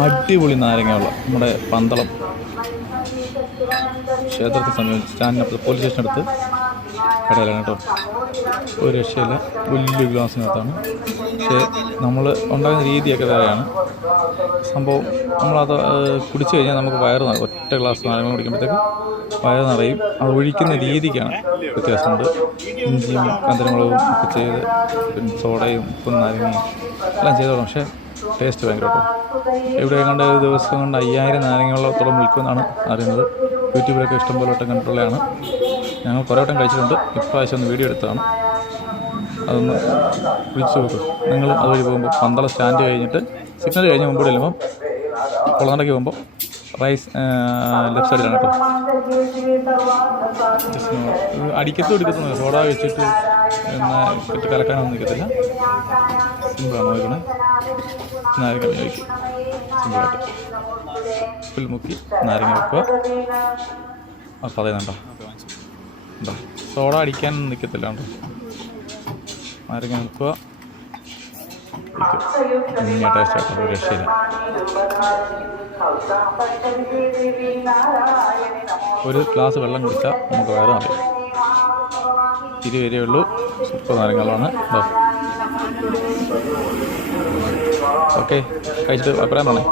അടിപൊളി നാരങ്ങയുള്ള നമ്മുടെ പന്തളം ക്ഷേത്രത്തെ സമയം സ്റ്റാൻഡിനടുത്ത് പോലീസ് സ്റ്റേഷനടുത്ത് കടയിലാണ് കേട്ടോ. ഒരു രക്ഷയില്ല. വലിയ ഗ്ലാസിനകത്താണ് പക്ഷേ നമ്മൾ ഉണ്ടാകുന്ന രീതിയൊക്കെ വേറെയാണ് സംഭവം നമ്മളത് കുടിച്ചു കഴിഞ്ഞാൽ നമുക്ക് വയറ് ഒറ്റ ഗ്ലാസ് നാരങ്ങൾ കുടിക്കുമ്പോഴത്തേക്ക് വയറ് നിറയും. അത് ഒഴിക്കുന്ന രീതിക്കാണ് വ്യത്യാസമുണ്ട്. ഇഞ്ചിയും കന്തരമുളകും ഒക്കെ ചെയ്ത് പിന്നെ സോഡയും ഉപ്പും നാരങ്ങയും എല്ലാം ചെയ്തോളാം. പക്ഷേ ടേസ്റ്റ് ഭയങ്കര ഇവിടെ കണ്ട ഒരു ദിവസം കൊണ്ട് അയ്യായിരം നാരങ്ങളോളം വിൽക്കുമെന്നാണ് അറിയുന്നത്. യൂട്യൂബിലൊക്കെ ഇഷ്ടംപോലെ വട്ടം കണ്ടിട്ടുള്ളതാണ്. ഞങ്ങൾ കുറേ വട്ടം കഴിച്ചിട്ടുണ്ട്. ഇപ്രാവശ്യം ഒന്ന് വീഡിയോ എടുത്തതാണ് അതൊന്ന് വിളിച്ചു നോക്കും. നിങ്ങൾ അതുവഴി പോകുമ്പോൾ പന്തളം സ്റ്റാൻഡ് കഴിഞ്ഞിട്ട് സിഗ്നൽ കഴിഞ്ഞ് മുമ്പോട്ട് ചെല്ലുമ്പം കുളനടയ്ക്ക് പോകുമ്പോൾ റൈസ് ലെഫ്റ്റ് സൈഡിലാണ് കേട്ടോ. അടിക്കത്തും എടുക്കത്തൊന്നും സോഡ വെച്ചിട്ട് കലക്കാനൊന്നും നിൽക്കത്തില്ല. സിമ്പിളാണ് നോക്കണേ നാരങ്ങ കഴിക്കും സിമ്പിളായിട്ട് ഉപ്പിൽ മുക്കി നാരങ്ങ വെക്കുക. അപ്പോൾ അതേന്നുണ്ടോ ഉണ്ടോ സോഡ അടിക്കാൻ നിൽക്കത്തില്ല ഉണ്ടോ നാരങ്ങ വെക്കുക. ഒരു ഗ്ലാസ് വെള്ളം കുടിച്ചാൽ നമുക്ക് വേറെ അറിയാം ഇരുവരെയുള്ളൂ സൂപ്പർ നാരങ്ങളാണ് കേട്ടോ ഓക്കെ കഴിച്ചിട്ട് അഭിപ്രായം പറഞ്ഞേ.